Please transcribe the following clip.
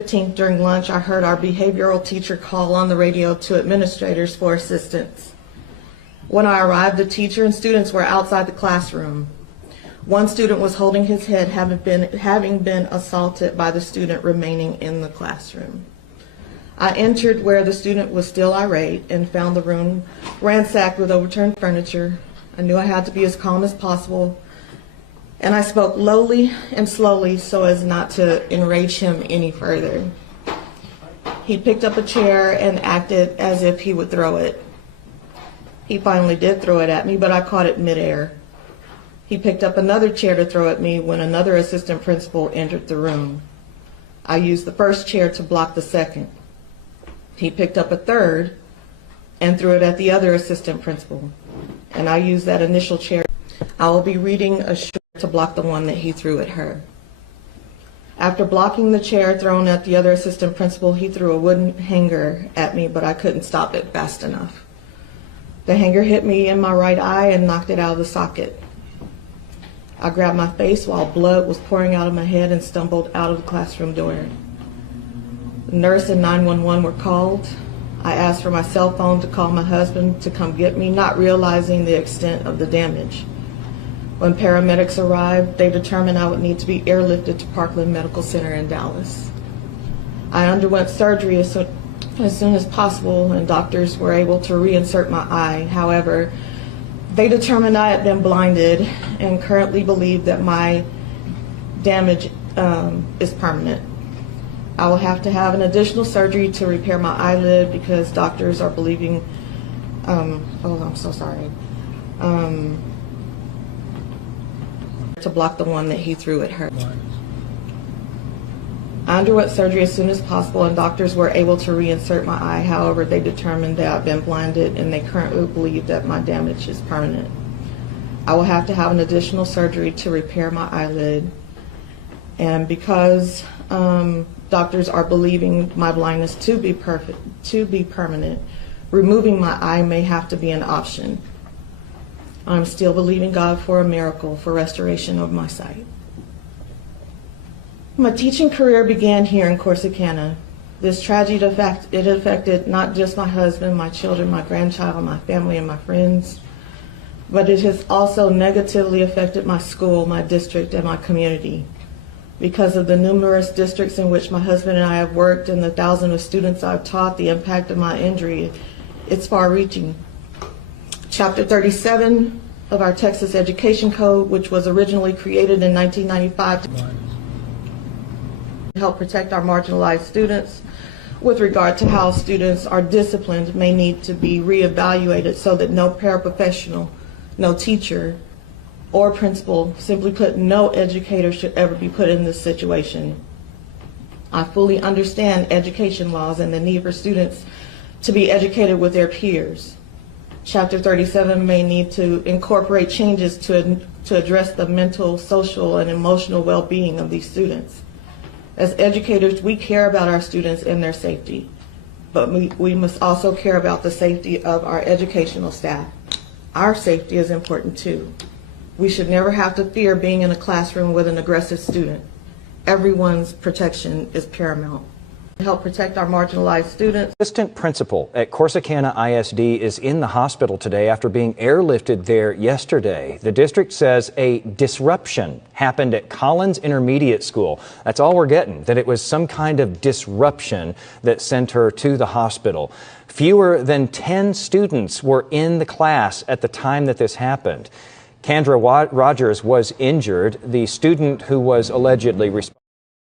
15th during lunch, I heard our behavioral teacher call on the radio to administrators for assistance. When I arrived, the teacher and students were outside the classroom. One student was holding his head, having been assaulted by the student remaining in the classroom. I entered where the student was still irate and found the room ransacked with overturned furniture. I knew I had to be as calm as possible, and I spoke lowly and slowly so as not to enrage him any further. He picked up a chair and acted as if he would throw it. He finally did throw it at me, but I caught it midair. He picked up another chair to throw at me when another assistant principal entered the room. I used the first chair to block the second. He picked up a third and threw it at the other assistant principal, and I used that initial chair. I will be reading a short to block the one that he threw at her. After blocking the chair thrown at the other assistant principal, he threw a wooden hanger at me, but I couldn't stop it fast enough. The hanger hit me in my right eye and knocked it out of the socket. I grabbed my face while blood was pouring out of my head and stumbled out of the classroom door. The nurse and 911 were called. I asked for my cell phone to call my husband to come get me, not realizing the extent of the damage. When paramedics arrived, they determined I would need to be airlifted to Parkland Medical Center in Dallas. I underwent surgery as soon as possible, and doctors were able to reinsert my eye. However, they determined I had been blinded and currently believe that my damage is permanent. I will have to have an additional surgery to repair my eyelid because doctors are believing, I'm so sorry, to block the one that he threw at her. I underwent surgery as soon as possible, and doctors were able to reinsert my eye. However, they determined that I've been blinded, and they currently believe that my damage is permanent. I will have to have an additional surgery to repair my eyelid, and because doctors are believing my blindness to be permanent, removing my eye may have to be an option. I'm still believing God for a miracle for restoration of my sight. My teaching career began here in Corsicana. This tragedy affected not just my husband, my children, my grandchild, my family, and my friends, but it has also negatively affected my school, my district, and my community. Because of the numerous districts in which my husband and I have worked and the thousands of students I've taught, the impact of my injury, it's far-reaching. Chapter 37 of our Texas Education Code, which was originally created in 1995 to help protect our marginalized students with regard to how students are disciplined, may need to be reevaluated so that no paraprofessional, no teacher, or principal, simply put, no educator should ever be put in this situation. I fully understand education laws and the need for students to be educated with their peers. Chapter 37 may need to incorporate changes to address the mental, social, and emotional well-being of these students. As educators, we care about our students and their safety, but we must also care about the safety of our educational staff. Our safety is important too. We should never have to fear being in a classroom with an aggressive student. Everyone's protection is paramount. To help protect our marginalized students. Assistant principal at Corsicana ISD is in the hospital today after being airlifted there yesterday. The district says a disruption happened at Collins Intermediate School. That's all we're getting, that it was some kind of disruption that sent her to the hospital. Fewer than 10 students were in the class at the time that this happened. Kendra Rogers was injured. The student who was allegedly responsible